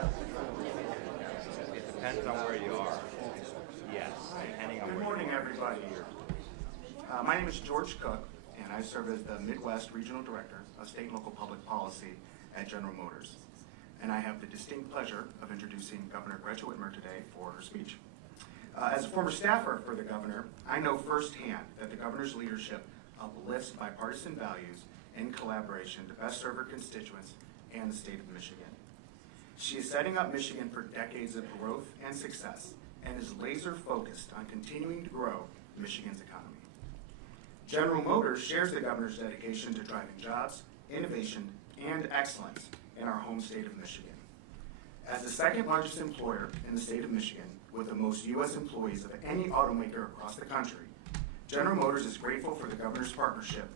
It depends on where you are. Yes, depending on Good where morning, you are. everybody. My name is George Cook, and I serve as the Midwest Regional Director of State and Local Public Policy at General Motors. And I have the distinct pleasure of introducing Governor Gretchen Whitmer today for her speech. As a former staffer for the governor, I know firsthand that the governor's leadership uplifts bipartisan values and collaboration to best serve her constituents and the state of Michigan. She is setting up Michigan for decades of growth and success and is laser focused on continuing to grow Michigan's economy. General Motors shares the governor's dedication to driving jobs, innovation, and excellence in our home state of Michigan. As the second largest employer in the state of Michigan, with the most U.S. employees of any automaker across the country, General Motors is grateful for the governor's partnership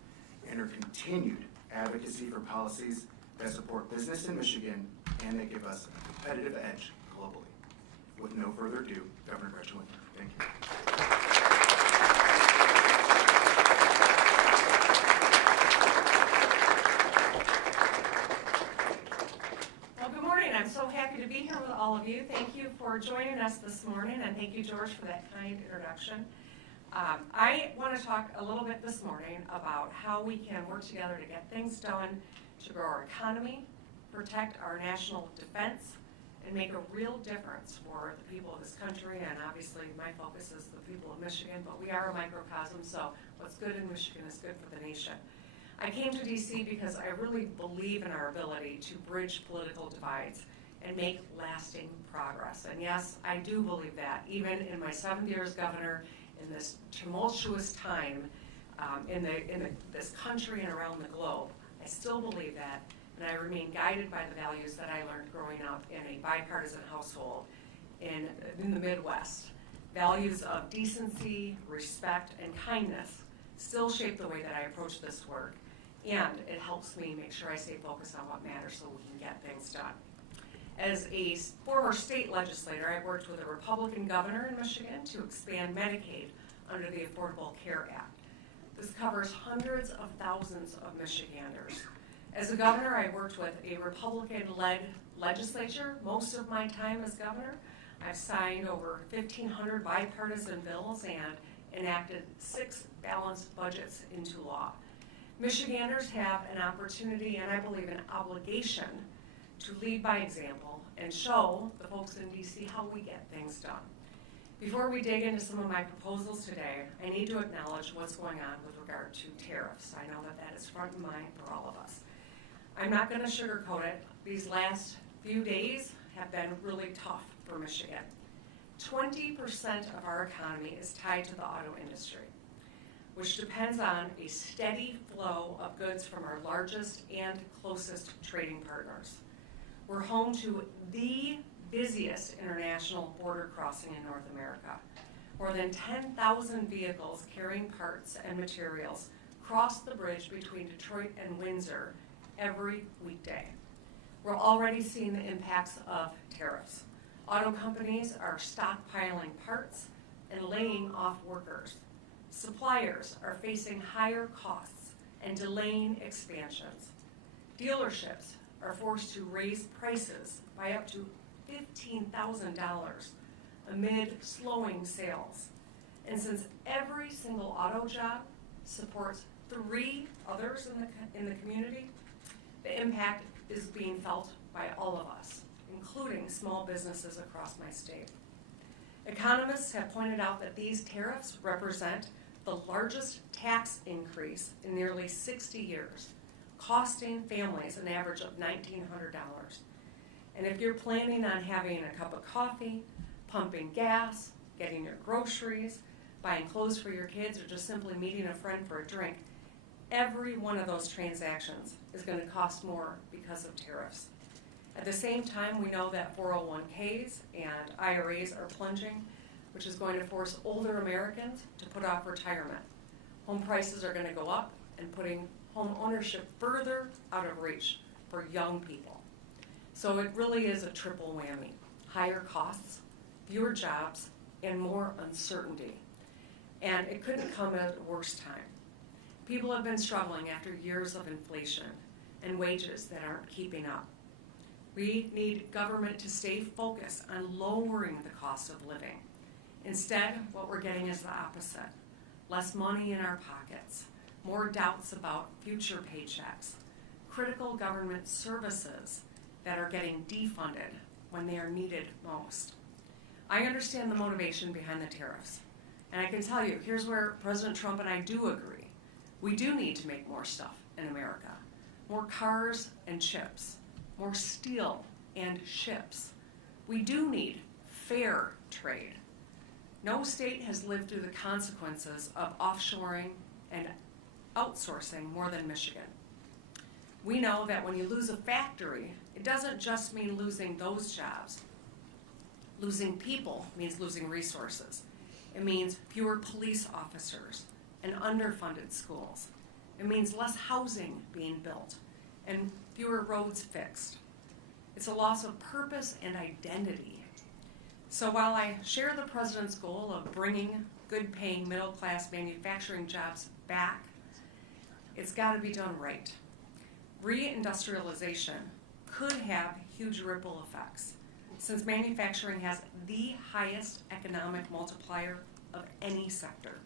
and her continued advocacy for policies that support business in Michigan and that give us a competitive edge globally. With no further ado, Governor Gretchen Whitmer. Thank you. Well, good morning. I'm so happy to be here with all of you. Thank you for joining us this morning, and thank you, George, for that kind introduction. I want to talk a little bit this morning about how we can work together to get things done to grow our economy, protect our national defense, and make a real difference for the people of this country. And obviously my focus is the people of Michigan, but we are a microcosm, so what's good in Michigan is good for the nation. I came to DC because I really believe in our ability to bridge political divides and make lasting progress. And yes, I do believe that, even in my 7 years as governor, in this tumultuous time in this country and around the globe, I still believe that, and I remain guided by the values that I learned growing up in a bipartisan household in the Midwest. Values of decency, respect, and kindness still shape the way that I approach this work, and it helps me make sure I stay focused on what matters so we can get things done. As a former state legislator, I worked with a Republican governor in Michigan to expand Medicaid under the Affordable Care Act. This covers hundreds of thousands of Michiganders. As a governor, I worked with a Republican-led legislature most of my time as governor. I've signed over 1,500 bipartisan bills and enacted 6 balanced budgets into law. Michiganders have an opportunity, and I believe an obligation, to lead by example and show the folks in DC how we get things done. Before we dig into some of my proposals today, I need to acknowledge what's going on with regard to tariffs. I know that that is front of mind for all of us. I'm not going to sugarcoat it. These last few days have been really tough for Michigan. 20% of our economy is tied to the auto industry, which depends on a steady flow of goods from our largest and closest trading partners. We're home to the busiest international border crossing in North America. More than 10,000 vehicles carrying parts and materials cross the bridge between Detroit and Windsor every weekday. We're already seeing the impacts of tariffs. Auto companies are stockpiling parts and laying off workers. Suppliers are facing higher costs and delaying expansions. Dealerships are forced to raise prices by up to $15,000 amid slowing sales. And since every single auto job supports 3 others in the community, the impact is being felt by all of us, including small businesses across my state. Economists have pointed out that these tariffs represent the largest tax increase in nearly 60 years, costing families an average of $1,900. And if you're planning on having a cup of coffee, pumping gas, getting your groceries, buying clothes for your kids, or just simply meeting a friend for a drink, every one of those transactions is going to cost more because of tariffs. At the same time, we know that 401ks and IRAs are plunging, which is going to force older Americans to put off retirement. Home prices are going to go up and putting home ownership further out of reach for young people. So it really is a triple whammy: higher costs, fewer jobs, and more uncertainty. And it couldn't come at a worse time. People have been struggling after years of inflation and wages that aren't keeping up. We need government to stay focused on lowering the cost of living. Instead, what we're getting is the opposite. Less money in our pockets, more doubts about future paychecks, critical government services that are getting defunded when they are needed most. I understand the motivation behind the tariffs. And I can tell you, here's where President Trump and I do agree. We do need to make more stuff in America. More cars and chips, more steel and ships. We do need fair trade. No state has lived through the consequences of offshoring and outsourcing more than Michigan. We know that when you lose a factory, it doesn't just mean losing those jobs. Losing people means losing resources. It means fewer police officers and underfunded schools. It means less housing being built and fewer roads fixed. It's a loss of purpose and identity. So while I share the president's goal of bringing good-paying middle-class manufacturing jobs back, it's got to be done right. Reindustrialization could have huge ripple effects, since manufacturing has the highest economic multiplier of any sector.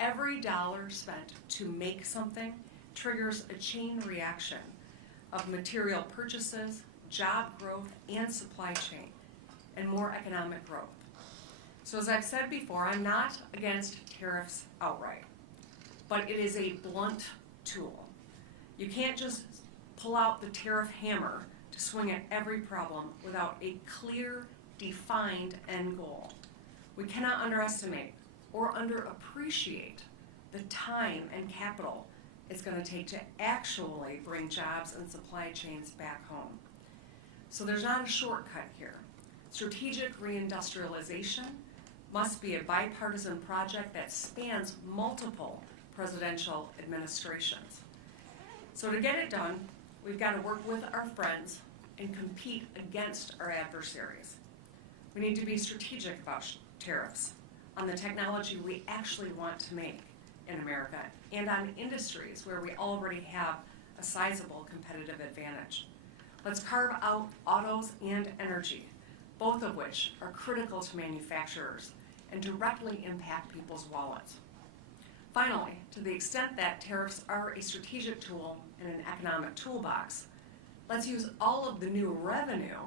Every dollar spent to make something triggers a chain reaction of material purchases, job growth, and supply chain, and more economic growth. So as I've said before, I'm not against tariffs outright, but it is a blunt tool. You can't just pull out the tariff hammer to swing at every problem without a clear, defined end goal. We cannot underestimate or underappreciate the time and capital it's going to take to actually bring jobs and supply chains back home. So there's not a shortcut here. Strategic reindustrialization must be a bipartisan project that spans multiple presidential administrations. So to get it done, we've got to work with our friends and compete against our adversaries. We need to be strategic about tariffs on the technology we actually want to make in America and on industries where we already have a sizable competitive advantage. Let's carve out autos and energy, both of which are critical to manufacturers and directly impact people's wallets. Finally, to the extent that tariffs are a strategic tool in an economic toolbox, let's use all of the new revenue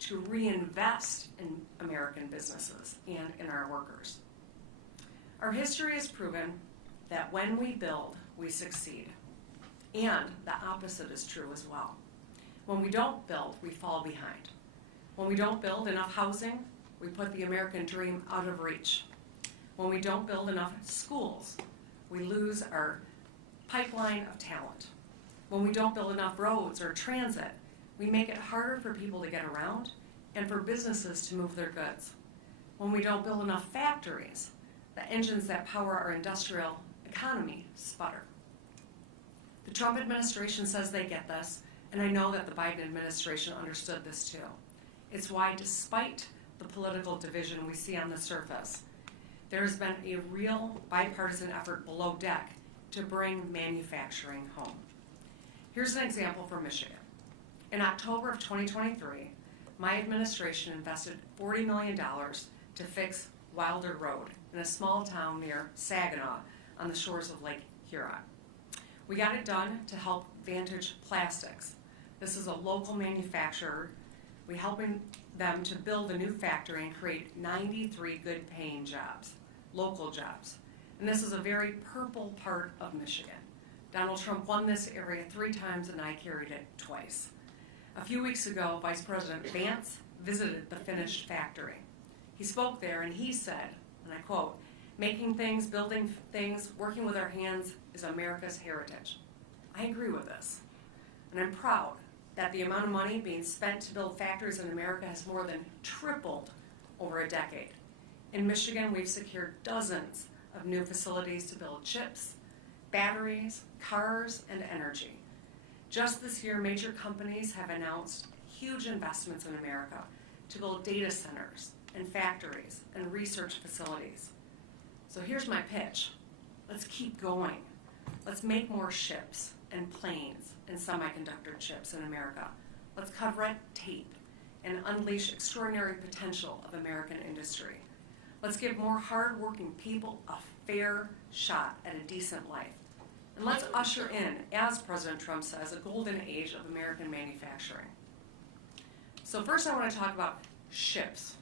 to reinvest in American businesses and in our workers. Our history has proven that when we build, we succeed. And the opposite is true as well. When we don't build, we fall behind. When we don't build enough housing, we put the American dream out of reach. When we don't build enough schools, we lose our pipeline of talent. When we don't build enough roads or transit, we make it harder for people to get around and for businesses to move their goods. When we don't build enough factories, the engines that power our industrial economy sputter. The Trump administration says they get this, and I know that the Biden administration understood this too. It's why, despite the political division we see on the surface, there has been a real bipartisan effort below deck to bring manufacturing home. Here's an example from Michigan. In October of 2023, my administration invested $40 million to fix Wilder Road in a small town near Saginaw on the shores of Lake Huron. We got it done to help Vantage Plastics. This is a local manufacturer. We're helping them to build a new factory and create 93 good-paying jobs, local jobs. And this is a very purple part of Michigan. Donald Trump won this area 3 times and I carried it twice. A few weeks ago, Vice President Vance visited the finished factory. He spoke there and he said, and I quote, "Making things, building things, working with our hands is America's heritage." I agree with this. And I'm proud that the amount of money being spent to build factories in America has more than tripled over a decade. In Michigan, we've secured dozens of new facilities to build chips, batteries, cars, and energy. Just this year, major companies have announced huge investments in America to build data centers and factories and research facilities. So here's my pitch. Let's keep going. Let's make more ships and planes and semiconductor chips in America. Let's cut red tape and unleash extraordinary potential of American industry. Let's give more hard-working people a fair shot at a decent life. And let's usher in, as President Trump says, a golden age of American manufacturing. So first I want to talk about ships.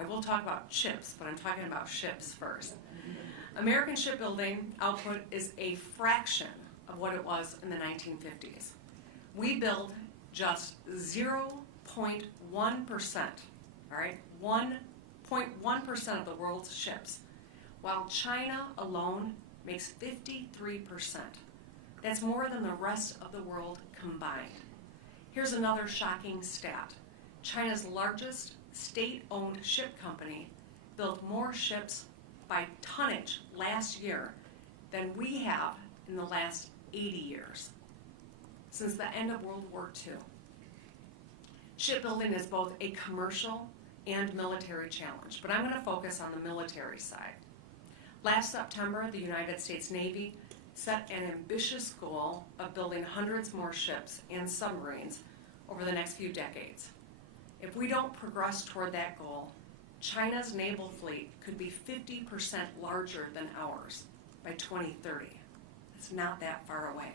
I will talk about chips, but I'm talking about ships first. American shipbuilding output is a fraction of what it was in the 1950s. We build just 0.1%, all right, 1.1% of the world's ships, while China alone makes 53%. That's more than the rest of the world combined. Here's another shocking stat. China's largest state-owned ship company built more ships by tonnage last year than we have in the last 80 years, since the end of World War II. Shipbuilding is both a commercial and military challenge, but I'm going to focus on the military side. Last September, the United States Navy set an ambitious goal of building hundreds more ships and submarines over the next few decades. If we don't progress toward that goal, China's naval fleet could be 50% larger than ours by 2030. It's not that far away.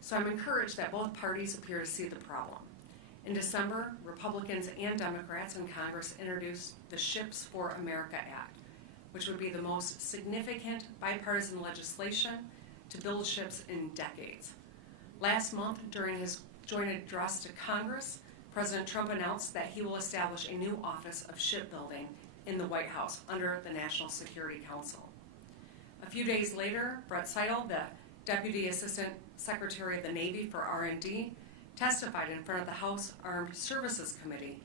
So I'm encouraged that both parties appear to see the problem. In December, Republicans and Democrats in Congress introduced the Ships for America Act, which would be the most significant bipartisan legislation to build ships in decades. Last month, during his joint address to Congress, President Trump announced that he will establish a new office of shipbuilding in the White House under the National Security Council. A few days later, Brett Seidel, the Deputy Assistant Secretary of the Navy for R&D, testified in front of the House Armed Services Committee.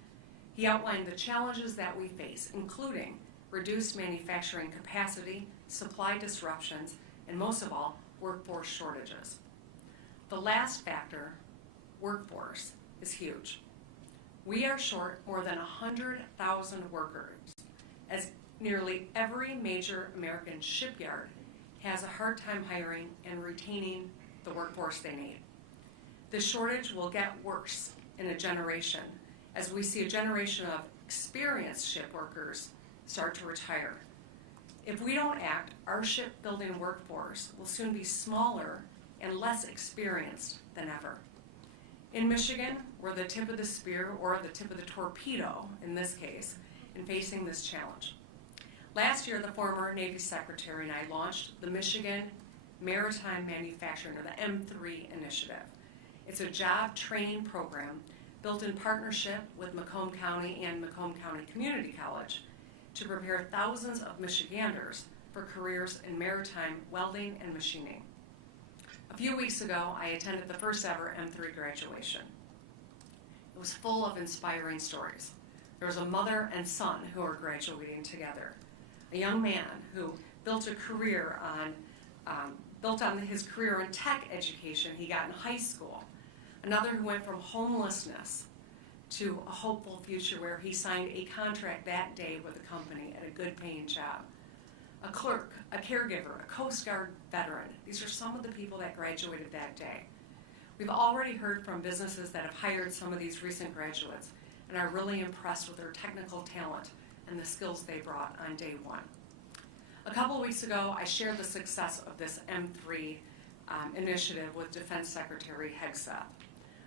He outlined the challenges that we face, including reduced manufacturing capacity, supply disruptions, and most of all, workforce shortages. The last factor, workforce, is huge. We are short more than 100,000 workers, as nearly every major American shipyard has a hard time hiring and retaining the workforce they need. This shortage will get worse in a generation as we see a generation of experienced ship workers start to retire. If we don't act, our shipbuilding workforce will soon be smaller and less experienced than ever. In Michigan, we're the tip of the spear, or the tip of the torpedo in this case, in facing this challenge. Last year, the former Navy Secretary and I launched the Michigan Maritime Manufacturing, or the M3 initiative. It's a job training program built in partnership with Macomb County and Macomb County Community College to prepare thousands of Michiganders for careers in maritime welding and machining. A few weeks ago, I attended the first ever M3 graduation. It was full of inspiring stories. There was a mother and son who were graduating together. A young man who built a career built on his career in tech education he got in high school. Another who went from homelessness to a hopeful future where he signed a contract that day with a company at a good paying job. A clerk, a caregiver, a Coast Guard veteran. These are some of the people that graduated that day. We've already heard from businesses that have hired some of these recent graduates and are really impressed with their technical talent and the skills they brought on day one. A couple of weeks ago, I shared the success of this M3 initiative with Defense Secretary Hegseth.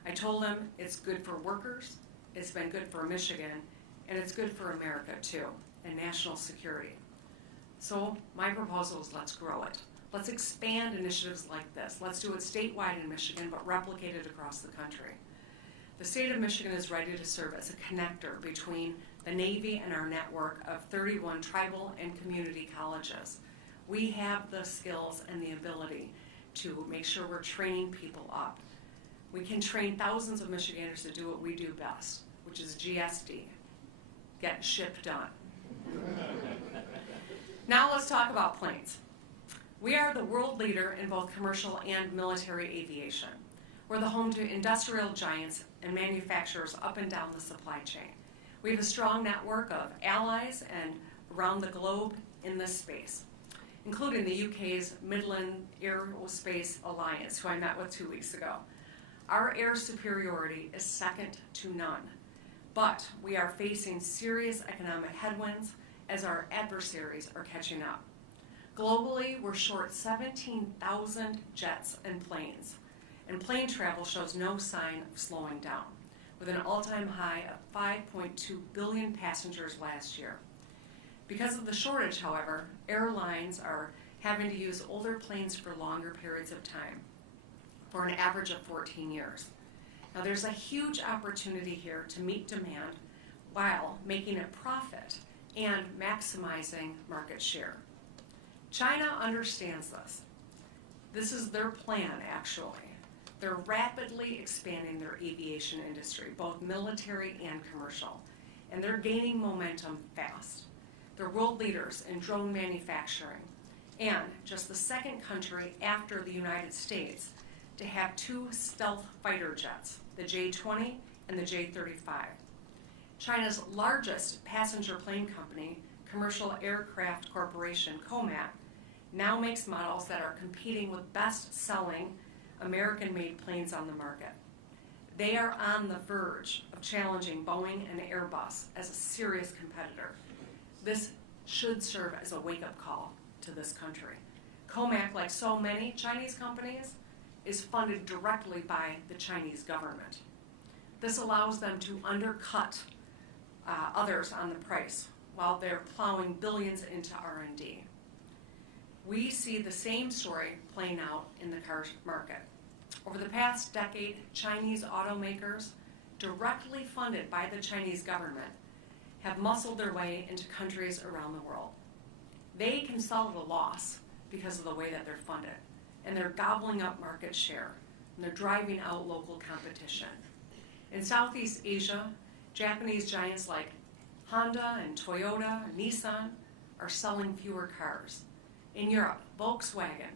I told him it's good for workers, it's been good for Michigan, and it's good for America too, and national security. So my proposal is let's grow it. Let's expand initiatives like this. Let's do it statewide in Michigan, but replicate it across the country. The state of Michigan is ready to serve as a connector between the Navy and our network of 31 tribal and community colleges. We have the skills and the ability to make sure we're training people up. We can train thousands of Michiganders to do what we do best, which is GSD, get ship done. Now let's talk about planes. We are the world leader in both commercial and military aviation. We're the home to industrial giants and manufacturers up and down the supply chain. We have a strong network of allies and around the globe in this space, including the UK's Midland Aerospace Alliance, who I met with 2 weeks ago. Our air superiority is second to none, but we are facing serious economic headwinds as our adversaries are catching up. Globally, we're short 17,000 jets and planes, and plane travel shows no sign of slowing down, with an all-time high of 5.2 billion passengers last year. Because of the shortage, however, airlines are having to use older planes for longer periods of time, for an average of 14 years. Now, there's a huge opportunity here to meet demand while making a profit and maximizing market share. China understands this. This is their plan, actually. They're rapidly expanding their aviation industry, both military and commercial, and they're gaining momentum fast. They're world leaders in drone manufacturing, and just the second country after the United States to have two stealth fighter jets, the J-20 and the J-35. China's largest passenger plane company, Commercial Aircraft Corporation, COMAC, now makes models that are competing with best-selling American-made planes on the market. They are on the verge of challenging Boeing and Airbus as a serious competitor. This should serve as a wake-up call to this country. COMAC, like so many Chinese companies, is funded directly by the Chinese government. This allows them to undercut others on the price while they're plowing billions into R&D. We see the same story playing out in the car market. Over the past decade, Chinese automakers, directly funded by the Chinese government, have muscled their way into countries around the world. They can sell at a loss because of the way that they're funded, and they're gobbling up market share, and they're driving out local competition. In Southeast Asia, Japanese giants like Honda and Toyota and Nissan are selling fewer cars. In Europe, Volkswagen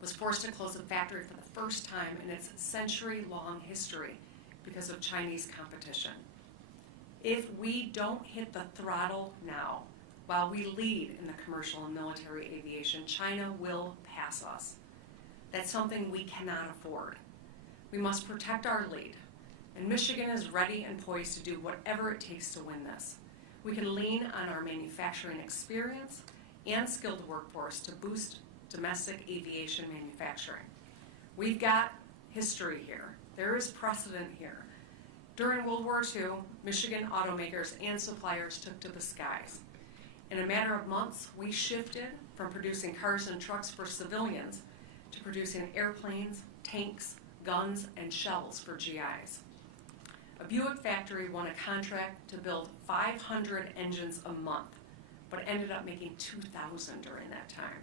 was forced to close a factory for the first time in its century-long history because of Chinese competition. If we don't hit the throttle now, while we lead in the commercial and military aviation, China will pass us. That's something we cannot afford. We must protect our lead, and Michigan is ready and poised to do whatever it takes to win this. We can lean on our manufacturing experience and skilled workforce to boost domestic aviation manufacturing. We've got history here. There is precedent here. During World War II, Michigan automakers and suppliers took to the skies. In a matter of months, we shifted from producing cars and trucks for civilians to producing airplanes, tanks, guns, and shells for GIs. A Buick factory won a contract to build 500 engines a month, but ended up making 2,000 during that time.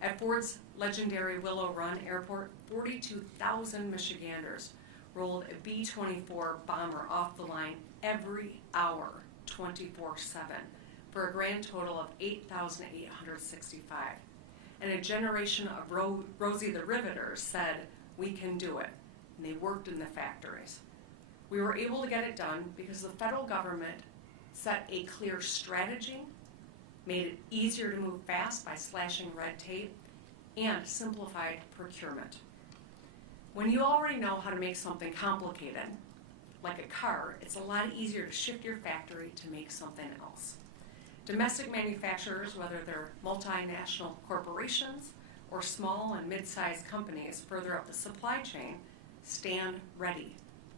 At Ford's legendary Willow Run Airport, 42,000 Michiganders rolled a B-24 bomber off the line every hour, 24/7, for a grand total of 8,865. And a generation of Rosie the Riveters said, "We can do it," and they worked in the factories. We were able to get it done because the federal government set a clear strategy, made it easier to move fast by slashing red tape, and simplified procurement. When you already know how to make something complicated, like a car, it's a lot easier to shift your factory to make something else. Domestic manufacturers, whether they're multinational corporations or small and mid-sized companies further up the supply chain, stand ready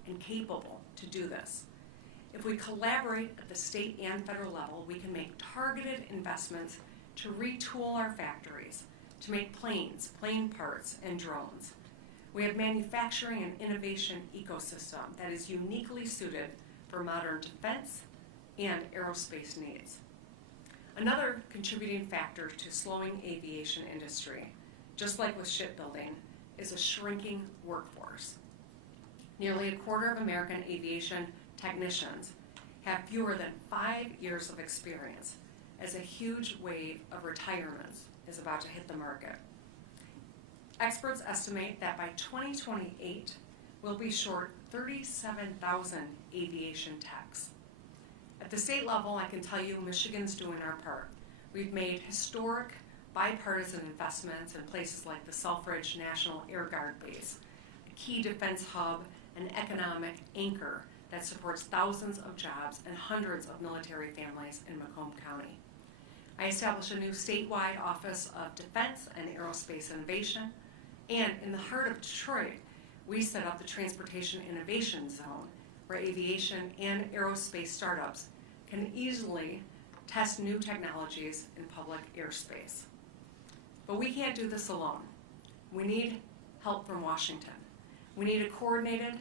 and capable to do this. If we collaborate at the state and federal level, we can make targeted investments to retool our factories, to make planes, plane parts, and drones. We have manufacturing and innovation ecosystem that is uniquely suited for modern defense and aerospace needs. Another contributing factor to slowing aviation industry, just like with shipbuilding, is a shrinking workforce. Nearly a quarter of American aviation technicians have fewer than 5 years of experience, as a huge wave of retirements is about to hit the market. Experts estimate that by 2028, we'll be short 37,000 aviation techs. At the state level, I can tell you Michigan's doing our part. We've made historic bipartisan investments in places like the Selfridge National Air Guard Base, key defense hub and economic anchor that supports thousands of jobs and hundreds of military families in Macomb County. I established a new statewide Office of Defense and Aerospace Innovation, and in the heart of Detroit, we set up the Transportation Innovation Zone, where aviation and aerospace startups can easily test new technologies in public airspace. But we can't do this alone. We need help from Washington. We need a coordinated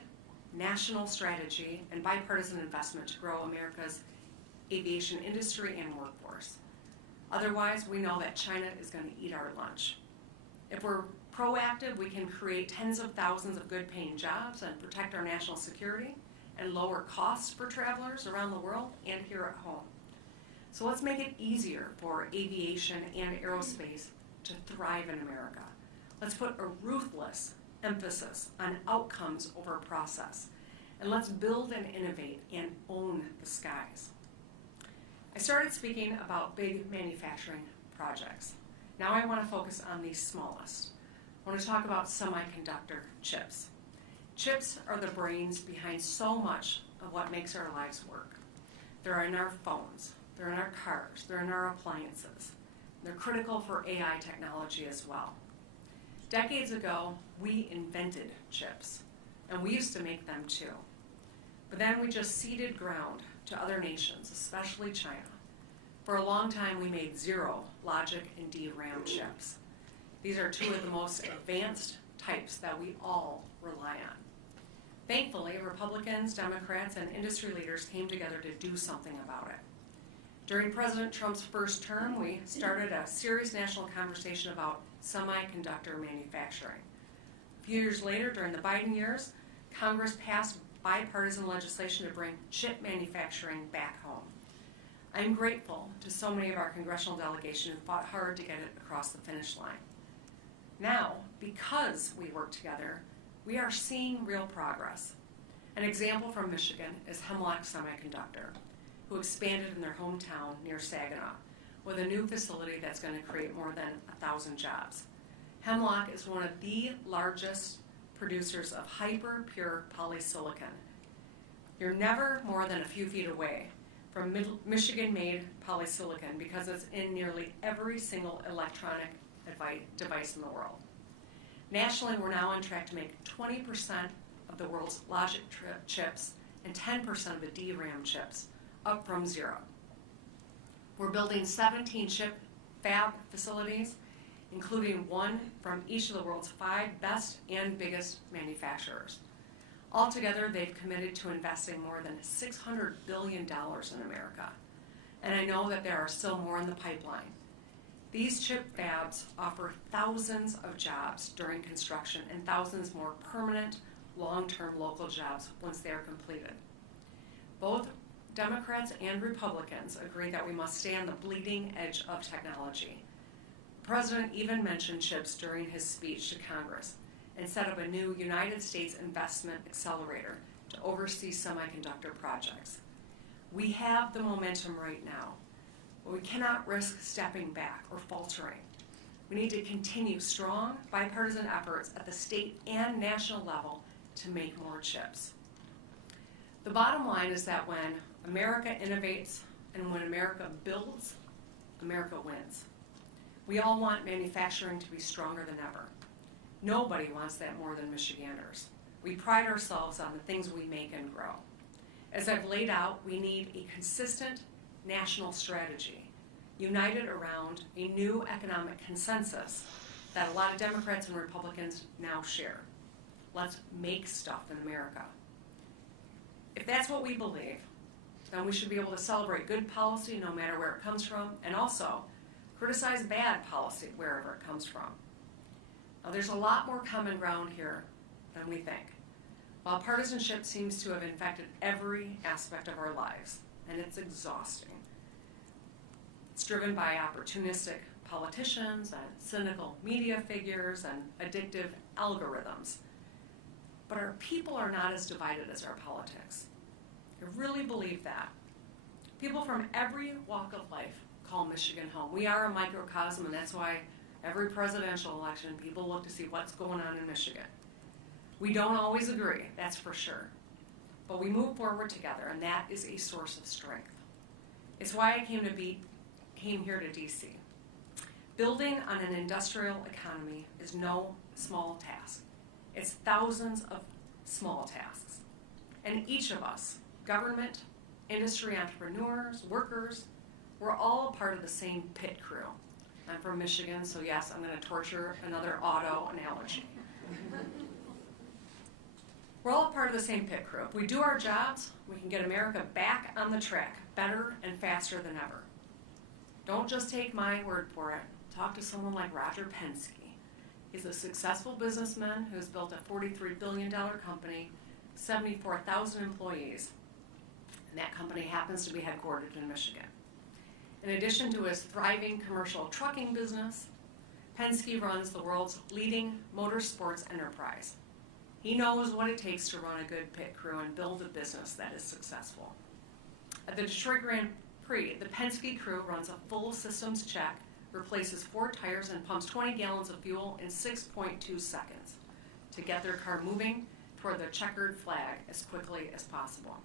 national strategy and bipartisan investment to grow America's aviation industry and workforce. Otherwise, we know that China is going to eat our lunch. If we're proactive, we can create tens of thousands of good-paying jobs and protect our national security and lower costs for travelers around the world and here at home. So let's make it easier for aviation and aerospace to thrive in America. Let's put a ruthless emphasis on outcomes over process. And let's build and innovate and own the skies. I started speaking about big manufacturing projects. Now I want to focus on the smallest. I want to talk about semiconductor chips. Chips are the brains behind so much of what makes our lives work. They're in our phones, they're in our cars, they're in our appliances. They're critical for AI technology as well. Decades ago, we invented chips, and we used to make them too. But then we just ceded ground to other nations, especially China. For a long time, we made zero logic and DRAM chips. These are two of the most advanced types that we all rely on. Thankfully, Republicans, Democrats, and industry leaders came together to do something about it. During President Trump's first term, we started a serious national conversation about semiconductor manufacturing. A few years later, during the Biden years, Congress passed bipartisan legislation to bring chip manufacturing back home. I'm grateful to so many of our congressional delegation who fought hard to get it across the finish line. Now, because we work together, we are seeing real progress. An example from Michigan is Hemlock Semiconductor, who expanded in their hometown near Saginaw with a new facility that's going to create more than 1,000 jobs. Hemlock is one of the largest producers of hyper-pure polysilicon. You're never more than a few feet away from Michigan-made polysilicon because it's in nearly every single electronic device in the world. Nationally, we're now on track to make 20% of the world's logic chips and 10% of the DRAM chips, up from zero. We're building 17 chip fab facilities, including one from each of the world's 5 best and biggest manufacturers. Altogether, they've committed to investing more than $600 billion in America. And I know that there are still more in the pipeline. These chip fabs offer thousands of jobs during construction and thousands more permanent, long-term local jobs once they are completed. Both Democrats and Republicans agree that we must stay on the bleeding edge of technology. The President even mentioned chips during his speech to Congress and set up a new United States Investment Accelerator to oversee semiconductor projects. We have the momentum right now, but we cannot risk stepping back or faltering. We need to continue strong bipartisan efforts at the state and national level to make more chips. The bottom line is that when America innovates and when America builds, America wins. We all want manufacturing to be stronger than ever. Nobody wants that more than Michiganders. We pride ourselves on the things we make and grow. As I've laid out, we need a consistent national strategy, united around a new economic consensus that a lot of Democrats and Republicans now share. Let's make stuff in America. If that's what we believe, then we should be able to celebrate good policy no matter where it comes from, and also criticize bad policy wherever it comes from. Now, there's a lot more common ground here than we think. While partisanship seems to have infected every aspect of our lives, and it's exhausting. It's driven by opportunistic politicians and cynical media figures and addictive algorithms. But our people are not as divided as our politics. I really believe that. People from every walk of life call Michigan home. We are a microcosm, and that's why every presidential election, people look to see what's going on in Michigan. We don't always agree, that's for sure. But we move forward together, and that is a source of strength. It's why I came here to DC. Building on an industrial economy is no small task. It's thousands of small tasks. And each of us, government, industry entrepreneurs, workers, we're all part of the same pit crew. I'm from Michigan, so yes, I'm going to torture another auto analogy. We're all part of the same pit crew. If we do our jobs, we can get America back on the track better and faster than ever. Don't just take my word for it. Talk to someone like Roger Penske. He's a successful businessman who's built a $43 billion company, 74,000 employees, and that company happens to be headquartered in Michigan. In addition to his thriving commercial trucking business, Penske runs the world's leading motorsports enterprise. He knows what it takes to run a good pit crew and build a business that is successful. At the Detroit Grand Prix, the Penske crew runs a full systems check, replaces 4 tires, and pumps 20 gallons of fuel in 6.2 seconds to get their car moving toward the checkered flag as quickly as possible.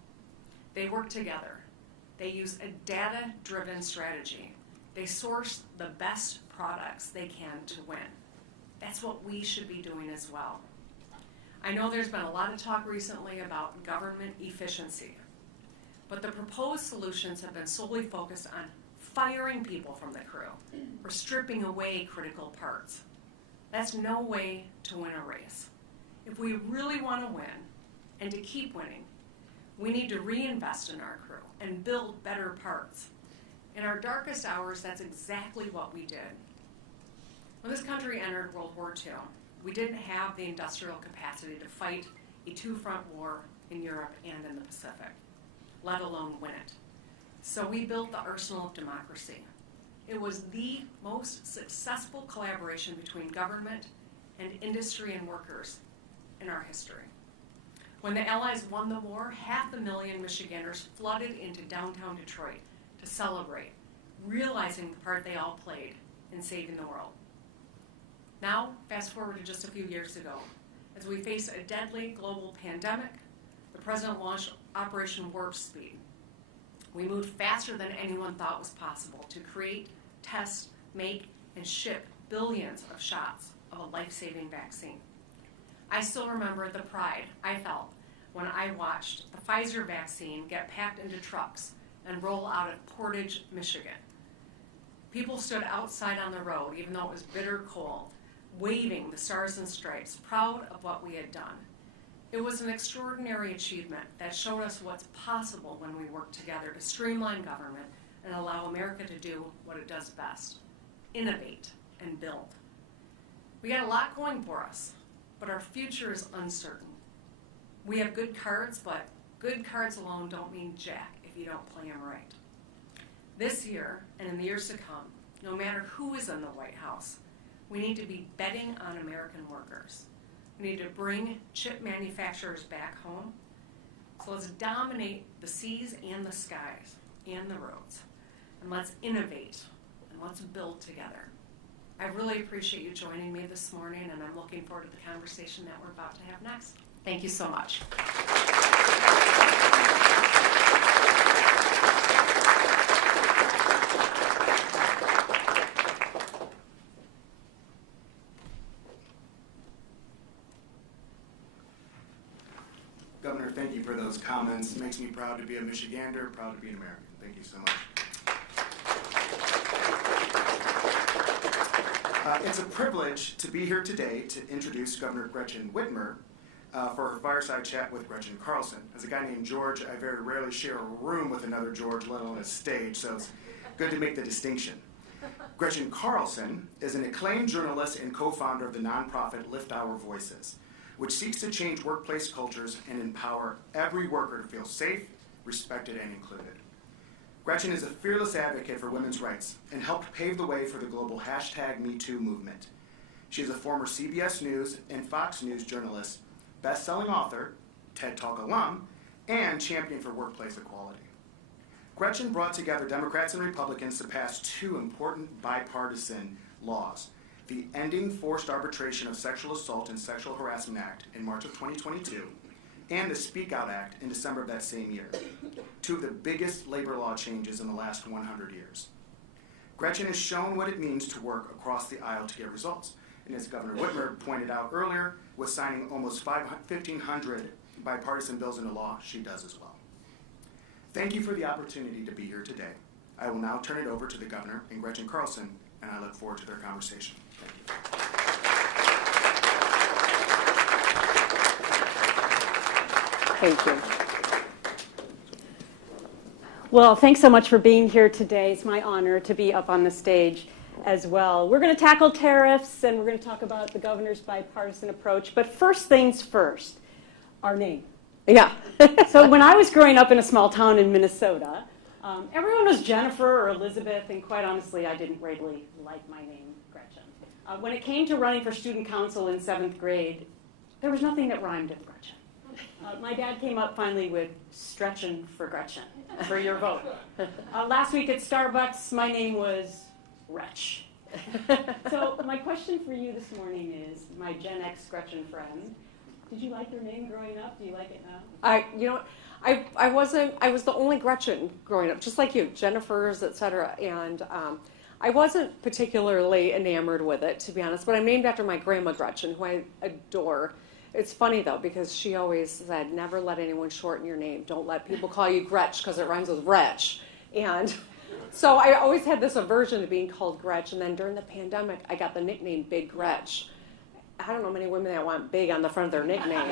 They work together. They use a data-driven strategy. They source the best products they can to win. That's what we should be doing as well. I know there's been a lot of talk recently about government efficiency, but the proposed solutions have been solely focused on firing people from the crew or stripping away critical parts. That's no way to win a race. If we really want to win and to keep winning, we need to reinvest in our crew and build better parts. In our darkest hours, that's exactly what we did. When this country entered World War II, we didn't have the industrial capacity to fight a 2-front war in Europe and in the Pacific, let alone win it. So we built the arsenal of democracy. It was the most successful collaboration between government and industry and workers in our history. When the Allies won the war, 500,000 Michiganders flooded into downtown Detroit to celebrate, realizing the part they all played in saving the world. Now, fast forward to just a few years ago. As we face a deadly global pandemic, the President launched Operation Warp Speed. We moved faster than anyone thought was possible to create, test, make, and ship billions of shots of a life-saving vaccine. I still remember the pride I felt when I watched the Pfizer vaccine get packed into trucks and roll out of Portage, Michigan. People stood outside on the road, even though it was bitter cold, waving the stars and stripes, proud of what we had done. It was an extraordinary achievement that showed us what's possible when we work together to streamline government and allow America to do what it does best, innovate and build. We got a lot going for us, but our future is uncertain. We have good cards, but good cards alone don't mean jack if you don't play them right. This year, and in the years to come, no matter who is in the White House, we need to be betting on American workers. We need to bring chip manufacturers back home. So let's dominate the seas and the skies and the roads. And let's innovate and let's build together. I really appreciate you joining me this morning, and I'm looking forward to the conversation that we're about to have next. Thank you so much. Governor, thank you for those comments. It makes me proud to be a Michigander, proud to be an American. Thank you so much. It's a privilege to be here today to introduce Governor Gretchen Whitmer for her fireside chat with Gretchen Carlson. As a guy named George, I very rarely share a room with another George, let alone a stage, so it's good to make the distinction. Gretchen Carlson is an acclaimed journalist and co-founder of the nonprofit Lift Our Voices, which seeks to change workplace cultures and empower every worker to feel safe, respected, and included. Gretchen is a fearless advocate for women's rights and helped pave the way for the global #MeToo movement. She is a former CBS News and Fox News journalist, best-selling author, TED Talk alum, and champion for workplace equality. Gretchen brought together Democrats and Republicans to pass 2 important bipartisan laws, the Ending Forced Arbitration of Sexual Assault and Sexual Harassment Act in March of 2022, and the Speak Out Act in December of that same year, two of the biggest labor law changes in the last 100 years. Gretchen has shown what it means to work across the aisle to get results, and as Governor Whitmer pointed out earlier, with signing almost 1,500 bipartisan bills into law, she does as well. Thank you for the opportunity to be here today. I will now turn it over to the Governor and Gretchen Carlson, and I look forward to their conversation. Thank you. Well, thanks so much for being here today. It's my honor to be up on the stage as well. We're going to tackle tariffs, and we're going to talk about the governor's bipartisan approach. But first things first, our name. Yeah. So when I was growing up in a small town in Minnesota, everyone was Jennifer or Elizabeth, and quite honestly, I didn't really like my name, Gretchen. When it came to running for student council in 7th grade, there was nothing that rhymed with Gretchen. My dad came up finally with Stretchin' for Gretchen, for your vote. Last week at Starbucks, my name was Wretch. So my question for you this morning is, my Gen X Gretchen friend, did you like your name growing up? Do you like it now? I was the only Gretchen growing up, just like you, Jennifer's, et cetera. And I wasn't particularly enamored with it, to be honest, but I'm named after my grandma Gretchen, who I adore. It's funny, though, because she always said, never let anyone shorten your name. Don't let people call you Gretch, because it rhymes with wretch. And so I always had this aversion to being called Gretch, and then during the pandemic, I got the nickname Big Gretch. I don't know many women that want big on the front of their nickname.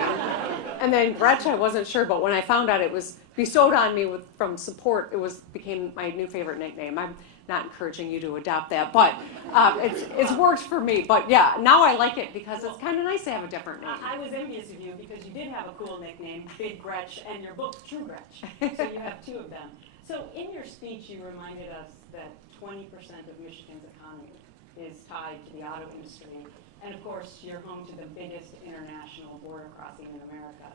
And then Gretch, I wasn't sure, but when I found out it was bestowed on me from support, became my new favorite nickname. I'm not encouraging you to adopt that, but it's worked for me. But yeah, now I like it because it's kind of nice to have a different name. I was envious of you because you did have a cool nickname, Big Gretch, and your book, True Gretch. So you have two of them. So in your speech, you reminded us that 20% of Michigan's economy is tied to the auto industry. And of course, you're home to the biggest international border crossing in America.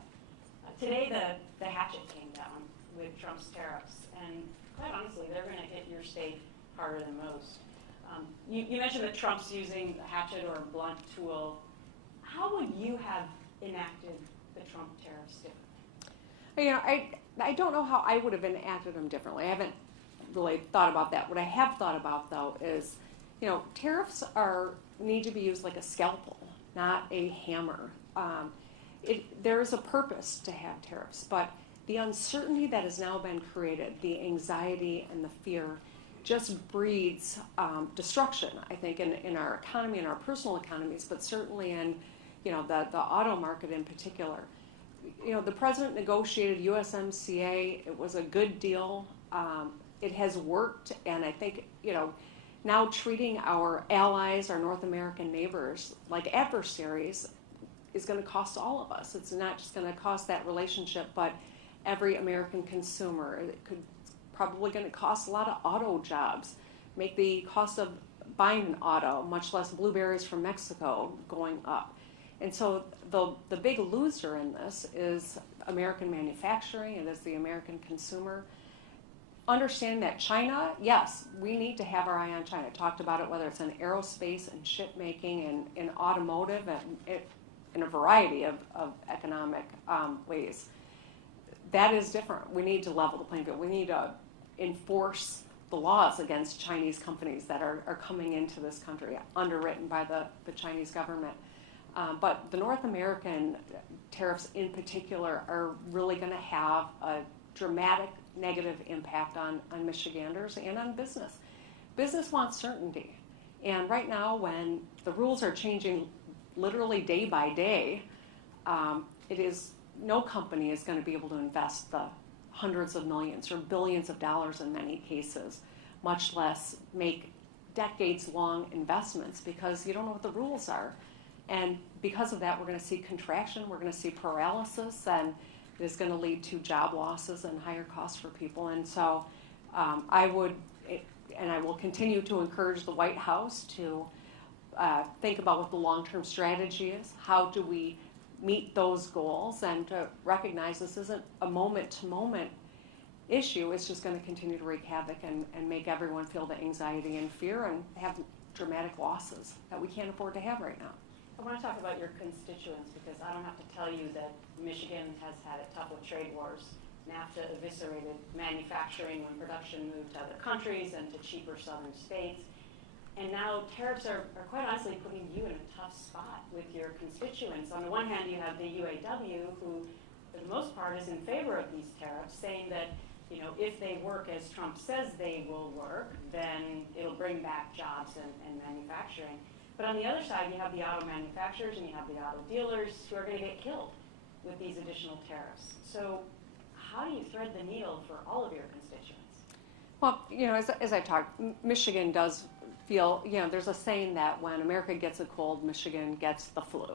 Today, the hatchet came down with Trump's tariffs. And quite honestly, they're going to hit your state harder than most. You mentioned that Trump's using a hatchet or a blunt tool. How would you have enacted the Trump tariffs differently? I don't know how I would have enacted them differently. I haven't really thought about that. What I have thought about, though, is, tariffs need to be used like a scalpel, not a hammer. There is a purpose to have tariffs, but the uncertainty that has now been created, the anxiety and the fear, just breeds destruction, I think, in our economy, in our personal economies, but certainly in the auto market in particular. The president negotiated USMCA. It was a good deal. It has worked, and I think, now treating our allies, our North American neighbors, like adversaries is going to cost all of us. It's not just going to cost that relationship, but every American consumer. It's probably going to cost a lot of auto jobs, make the cost of buying an auto, much less blueberries from Mexico, going up. And so the big loser in this is American manufacturing. It is the American consumer. Understand that China, yes, we need to have our eye on China. I talked about it, whether it's in aerospace and ship making and in automotive and in a variety of economic ways. That is different. We need to level the playing field. We need to enforce the laws against Chinese companies that are coming into this country, underwritten by the Chinese government. But the North American tariffs in particular are really going to have a dramatic negative impact on Michiganders and on business. Business wants certainty. And right now, when the rules are changing literally day by day, no company is going to be able to invest the hundreds of millions or billions of dollars in many cases, much less make decades-long investments because you don't know what the rules are. And because of that, we're going to see contraction, we're going to see paralysis, and it is going to lead to job losses and higher costs for people. And so I will continue to encourage the White House to think about what the long-term strategy is. How do we meet those goals, and to recognize this isn't a moment-to-moment issue. It's just going to continue to wreak havoc and make everyone feel the anxiety and fear and have dramatic losses that we can't afford to have right now. I want to talk about your constituents because I don't have to tell you that Michigan has had it tough with trade wars. NAFTA eviscerated manufacturing when production moved to other countries and to cheaper southern states. And now tariffs are quite honestly putting you in a tough spot with your constituents. On the one hand, you have the UAW, who for the most part is in favor of these tariffs, saying that if they work as Trump says they will work, then it'll bring back jobs and manufacturing. But on the other side, you have the auto manufacturers and you have the auto dealers who are going to get killed with these additional tariffs. So how do you thread the needle for all of your constituents? Well, as I talked, Michigan does feel, there's a saying that when America gets a cold, Michigan gets the flu,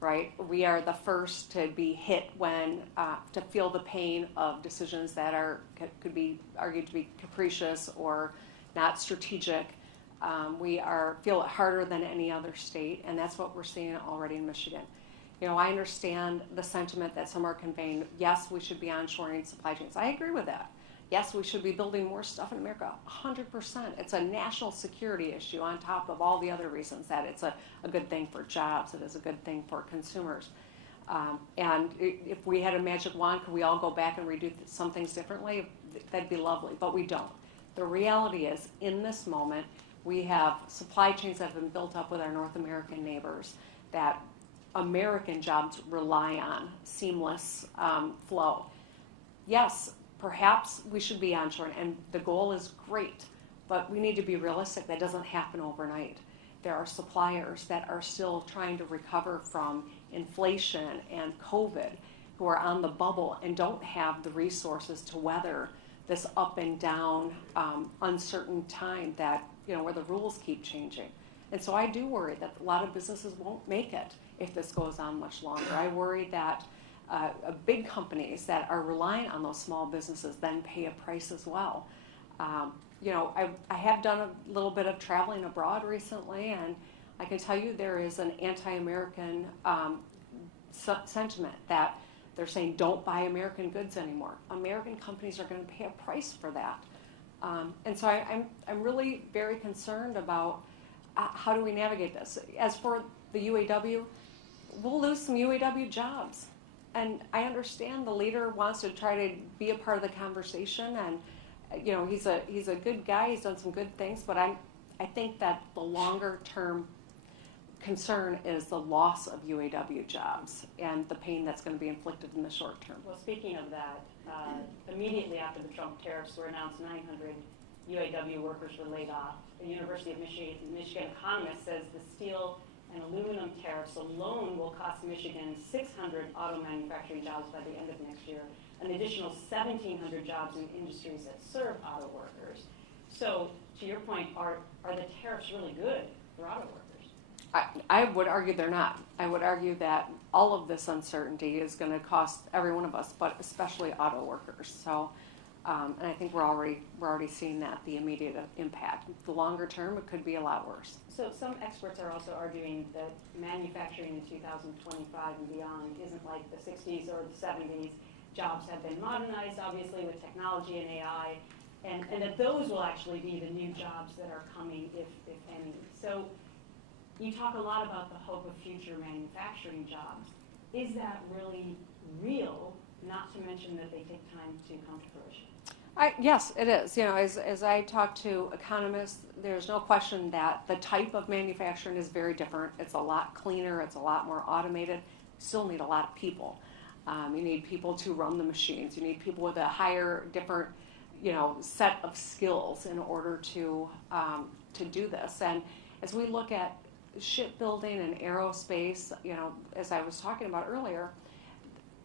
right? We are the first to be hit when, to feel the pain of decisions that could be argued to be capricious or not strategic. We feel it harder than any other state, and that's what we're seeing already in Michigan. I understand the sentiment that some are conveying, yes, we should be onshoring supply chains. I agree with that. Yes, we should be building more stuff in America, 100%. It's a national security issue on top of all the other reasons that it's a good thing for jobs, it is a good thing for consumers. And if we had a magic wand, could we all go back and redo some things differently? That'd be lovely, but we don't. The reality is, in this moment, we have supply chains that have been built up with our North American neighbors that American jobs rely on, seamless flow. Yes, perhaps we should be onshoring, and the goal is great, but we need to be realistic. That doesn't happen overnight. There are suppliers that are still trying to recover from inflation and COVID who are on the bubble and don't have the resources to weather this up and down uncertain time that, where the rules keep changing. And so I do worry that a lot of businesses won't make it if this goes on much longer. I worry that big companies that are reliant on those small businesses then pay a price as well. I have done a little bit of traveling abroad recently, and I can tell you there is an anti-American sentiment that they're saying don't buy American goods anymore. American companies are going to pay a price for that. And so I'm really very concerned about how do we navigate this. As for the UAW, we'll lose some UAW jobs. And I understand the leader wants to try to be a part of the conversation, and he's a good guy. He's done some good things, but I think that the longer term concern is the loss of UAW jobs and the pain that's going to be inflicted in the short term. Well, speaking of that, immediately after the Trump tariffs were announced, 900 UAW workers were laid off. The University of Michigan economist says the steel and aluminum tariffs alone will cost Michigan 600 auto manufacturing jobs by the end of next year, an additional 1,700 jobs in industries that serve auto workers. So, to your point, are the tariffs really good for auto workers? I would argue they're not. I would argue that all of this uncertainty is going to cost every one of us, but especially auto workers. So, and I think we're already seeing that, the immediate impact. The longer term, it could be a lot worse. So some experts are also arguing that manufacturing in 2025 and beyond isn't like the 60s or the 70s. Jobs have been modernized, obviously, with technology and AI, and that those will actually be the new jobs that are coming, if any. So you talk a lot about the hope of future manufacturing jobs. Is that really real, not to mention that they take time to come to fruition? Yes, it is. As I talk to economists, there's no question that the type of manufacturing is very different. It's a lot cleaner. It's a lot more automated. You still need a lot of people. You need people to run the machines. You need people with a higher, different, set of skills in order to do this. And as we look at shipbuilding and aerospace, as I was talking about earlier,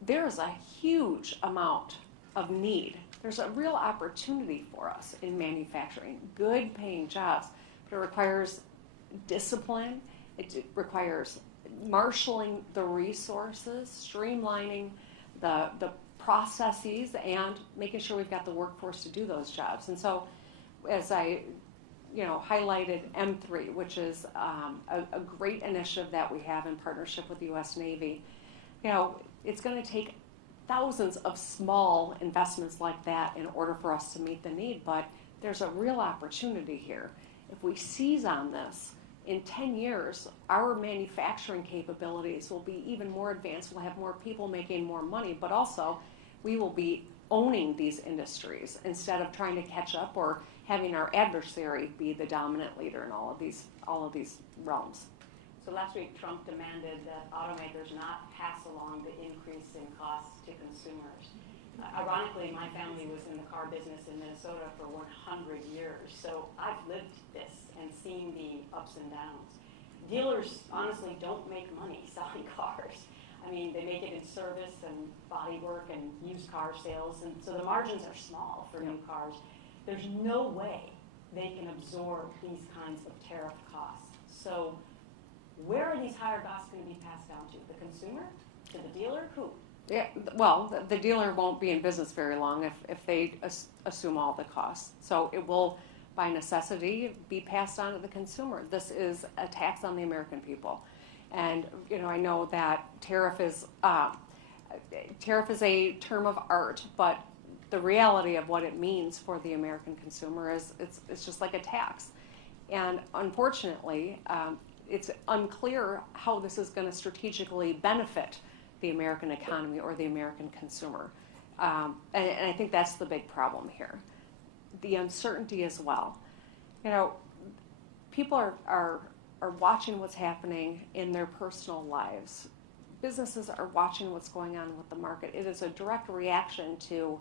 there's a huge amount of need. There's a real opportunity for us in manufacturing, good paying jobs, but it requires discipline. It requires marshaling the resources, streamlining the processes, and making sure we've got the workforce to do those jobs. And so, as I highlighted M3, which is a great initiative that we have in partnership with the U.S. Navy. It's going to take thousands of small investments like that in order for us to meet the need, but there's a real opportunity here. if we seize on this, in 10 years, our manufacturing capabilities will be even more advanced. We'll have more people making more money, but also we will be owning these industries instead of trying to catch up or having our adversary be the dominant leader in all of these realms. So last week, Trump demanded that automakers not pass along the increase in costs to consumers. Ironically, my family was in the car business in Minnesota for 100 years, so I've lived this and seen the ups and downs. Dealers honestly don't make money selling cars. I mean, they make it in service and body work and used car sales, and so the margins are small for new cars. There's no way they can absorb these kinds of tariff costs. So where are these higher costs going to be passed down to? The consumer? To the dealer? Who? Yeah, well, the dealer won't be in business very long if they assume all the costs. So it will, by necessity, be passed on to the consumer. This is a tax on the American people. And, I know that tariff is a term of art, but the reality of what it means for the American consumer is it's just like a tax. And unfortunately, it's unclear how this is going to strategically benefit the American economy or the American consumer. And I think that's the big problem here. The uncertainty as well. People are watching what's happening in their personal lives. Businesses are watching what's going on with the market. It is a direct reaction to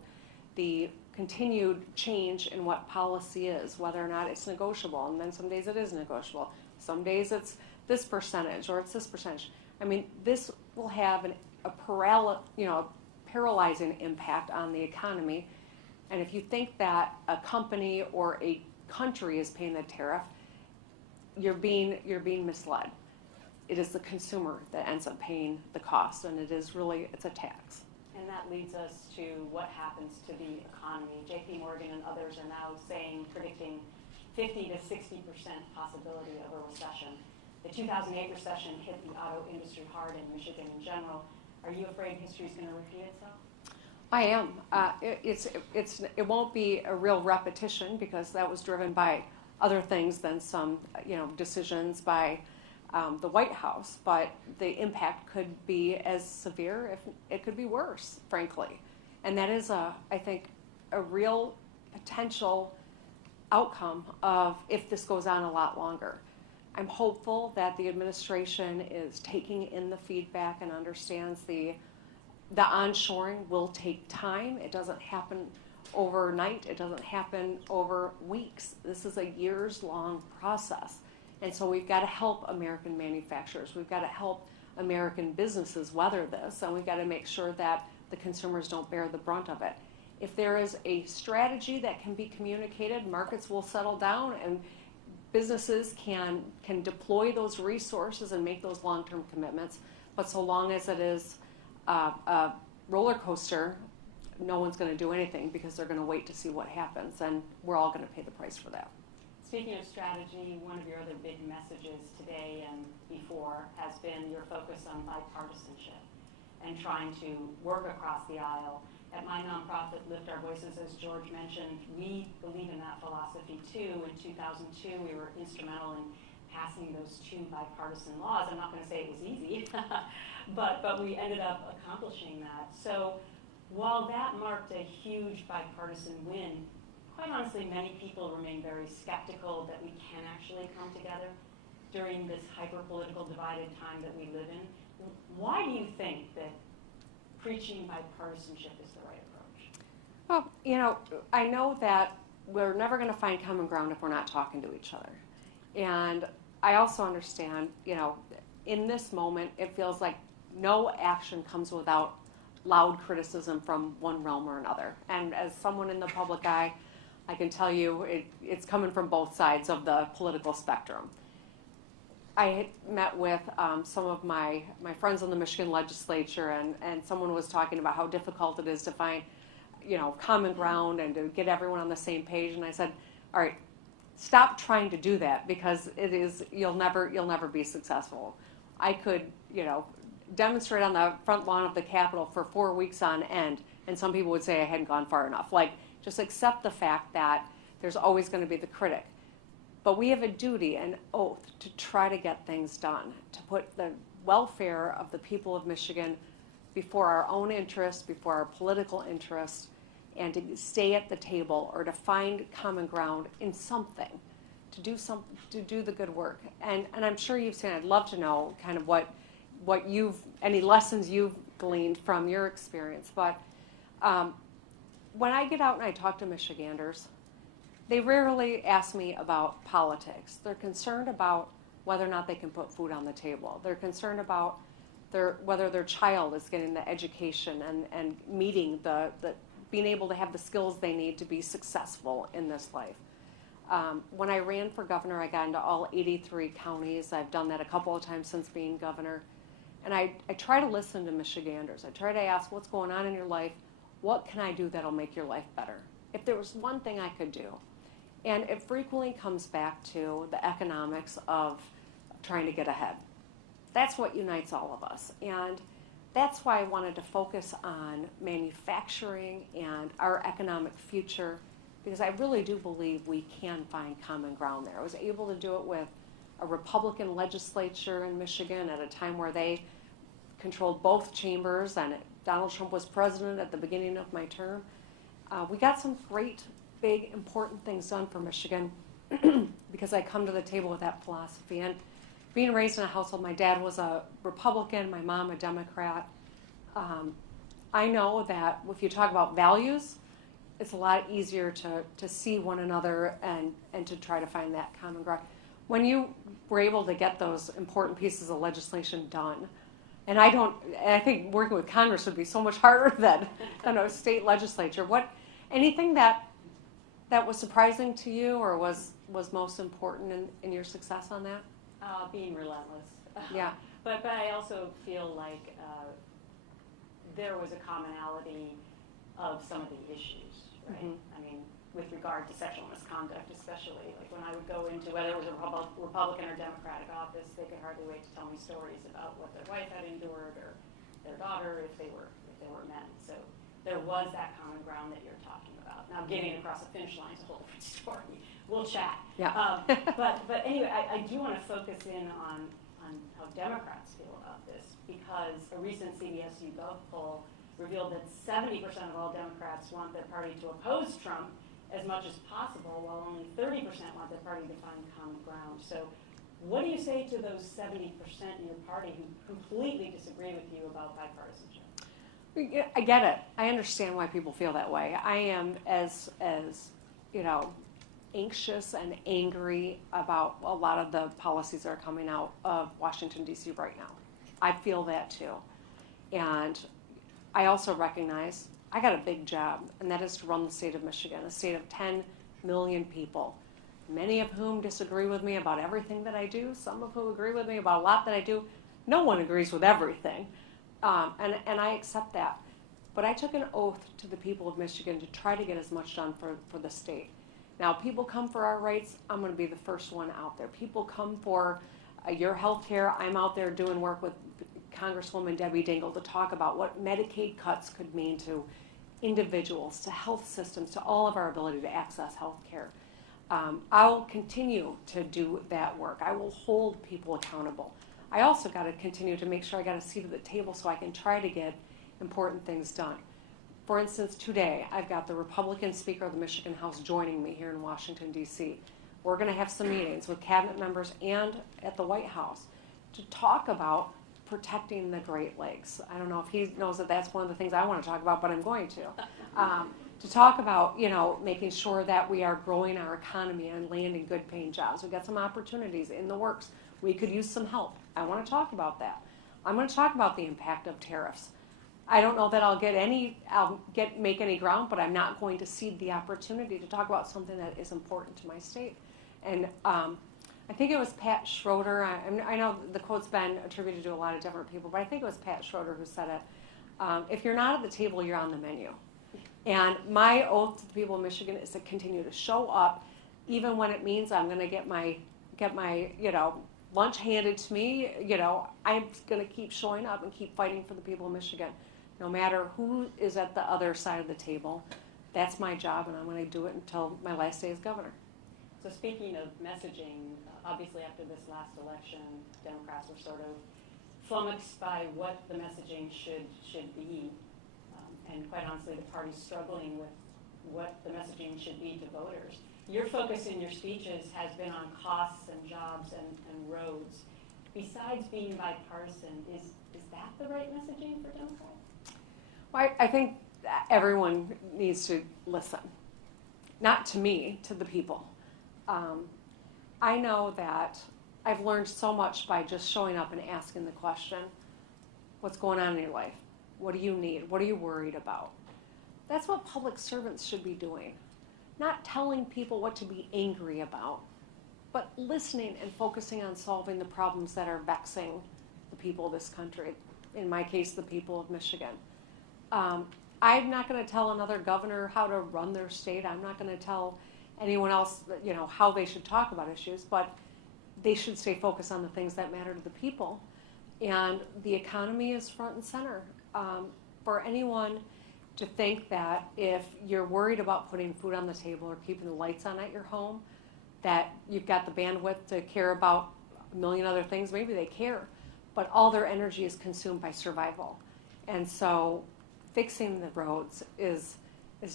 the continued change in what policy is, whether or not it's negotiable. And then some days it is negotiable. Some days it's this percentage or it's this percentage. I mean, this will have a paralyzing impact on the economy. And if you think that a company or a country is paying the tariff, you're being misled. It is the consumer that ends up paying the cost, and it's a tax. And that leads us to what happens to the economy. JP Morgan and others are now predicting 50 to 60% possibility of a recession. The 2008 recession hit the auto industry hard in Michigan in general. Are you afraid history is going to repeat itself? I am. It won't be a real repetition because that was driven by other things than some decisions by the White House. But the impact could be as severe, if it could be worse, frankly. And that is, I think, a real potential outcome of if this goes on a lot longer. I'm hopeful that the administration is taking in the feedback and understands the onshoring will take time. It doesn't happen overnight. It doesn't happen over weeks. This is a years-long process. And so we've got to help American manufacturers. We've got to help American businesses weather this, and we've got to make sure that the consumers don't bear the brunt of it. If there is a strategy that can be communicated, markets will settle down and businesses can deploy those resources and make those long-term commitments. But so long as it is a roller coaster, no one's going to do anything because they're going to wait to see what happens, and we're all going to pay the price for that. Speaking of strategy, one of your other big messages today and before has been your focus on bipartisanship and trying to work across the aisle. At my nonprofit, Lift Our Voices, as George mentioned, we believe in that philosophy too. In 2002, we were instrumental in passing those 2 bipartisan laws. I'm not going to say it was easy, but we ended up accomplishing that. So while that marked a huge bipartisan win, quite honestly, many people remain very skeptical that we can actually come together during this hyper-political divided time that we live in. Why do you think that preaching bipartisanship is the right approach? Well, I know that we're never going to find common ground if we're not talking to each other. And I also understand, in this moment, it feels like no action comes without loud criticism from one realm or another. And as someone in the public eye, I can tell you it's coming from both sides of the political spectrum. I met with some of my friends in the Michigan legislature, and someone was talking about how difficult it is to find, common ground and to get everyone on the same page. And I said, all right, stop trying to do that because you'll never be successful. I could, demonstrate on the front lawn of the Capitol for 4 weeks on end, and some people would say I hadn't gone far enough. Just accept the fact that there's always going to be the critic. But we have a duty, an oath, to try to get things done, to put the welfare of the people of Michigan before our own interests, before our political interests, and to stay at the table or to find common ground in something, to do the good work. And I'm sure you've seen, I'd love to know kind of what any lessons you've gleaned from your experience. But when I get out and I talk to Michiganders, they rarely ask me about politics. They're concerned about whether or not they can put food on the table. They're concerned about whether their child is getting the education and meeting being able to have the skills they need to be successful in this life. When I ran for governor, I got into all 83 counties. I've done that a couple of times since being governor. And I try to listen to Michiganders. I try to ask, what's going on in your life? What can I do that'll make your life better? If there was one thing I could do. And it frequently comes back to the economics of trying to get ahead. That's what unites all of us. And that's why I wanted to focus on manufacturing and our economic future, because I really do believe we can find common ground there. I was able to do it with a Republican legislature in Michigan at a time where they controlled both chambers, and Donald Trump was president at the beginning of my term. We got some great, big, important things done for Michigan because I come to the table with that philosophy. And being raised in a household, my dad was a Republican, my mom a Democrat. I know that if you talk about values, it's a lot easier to see one another and to try to find that common ground. When you were able to get those important pieces of legislation done, and I think working with Congress would be so much harder than a state legislature. Anything that was surprising to you or was most important in your success on that? Being relentless. Yeah. But I also feel like there was a commonality of some of the issues, right? Mm-hmm. I mean, with regard to sexual misconduct, especially, like when I would go into whether it was a Republican or Democratic office, they could hardly wait to tell me stories about what their wife had endured or their daughter if they were men. So there was that common ground that you're talking about. Now, getting across the finish line is a whole different story. We'll chat. Yeah. But anyway, I do want to focus in on how Democrats feel about this, because a recent CBS YouGov poll revealed that 70% of all Democrats want their party to oppose Trump as much as possible, while only 30% want their party to find common ground. So what do you say to those 70% in your party who completely disagree with you about bipartisanship? I get it. I understand why people feel that way. I am as anxious and angry about a lot of the policies that are coming out of Washington, D.C. right now. I feel that too. And I also recognize I got a big job, and that is to run the state of Michigan, a state of 10 million people, many of whom disagree with me about everything that I do, some of whom agree with me about a lot that I do. No one agrees with everything, and I accept that. But I took an oath to the people of Michigan to try to get as much done for the state. Now, people come for our rights, I'm going to be the first one out there. People come for your health care, I'm out there doing work with Congresswoman Debbie Dingell to talk about what Medicaid cuts could mean to individuals, to health systems, to all of our ability to access health care. I'll continue to do that work. I will hold people accountable. I also got to continue to make sure I got a seat at the table so I can try to get important things done. For instance, today I've got the Republican Speaker of the Michigan House joining me here in Washington, D.C. We're going to have some meetings with cabinet members and at the White House to talk about protecting the Great Lakes. I don't know if he knows that that's one of the things I want to talk about, but I'm going to talk about, making sure that we are growing our economy and landing good paying jobs. We've got some opportunities in the works. We could use some help. I want to talk about that. I'm going to talk about the impact of tariffs. I don't know that I'll make any ground, but I'm not going to cede the opportunity to talk about something that is important to my state. And I think it was Pat Schroeder. I know the quote's been attributed to a lot of different people, but I think it was Pat Schroeder who said it. If you're not at the table, you're on the menu. And my oath to the people of Michigan is to continue to show up, even when it means I'm going to get my lunch handed to me. I'm going to keep showing up and keep fighting for the people of Michigan, no matter who is at the other side of the table. That's my job, and I'm going to do it until my last day as governor. So speaking of messaging, obviously after this last election, Democrats were sort of flummoxed by what the messaging should be. And quite honestly, the party's struggling with what the messaging should be to voters. Your focus in your speeches has been on costs and jobs and roads. Besides being bipartisan, is that the right messaging for Democrats? Well, I think everyone needs to listen. Not to me, to the people. I know that I've learned so much by just showing up and asking the question, what's going on in your life? What do you need? What are you worried about? That's what public servants should be doing. Not telling people what to be angry about, but listening and focusing on solving the problems that are vexing the people of this country. In my case, the people of Michigan. I'm not going to tell another governor how to run their state. I'm not going to tell anyone else, how they should talk about issues, but they should stay focused on the things that matter to the people. And the economy is front and center. For anyone to think that if you're worried about putting food on the table or keeping the lights on at your home, that you've got the bandwidth to care about a million other things, maybe they care, but all their energy is consumed by survival. And so fixing the roads is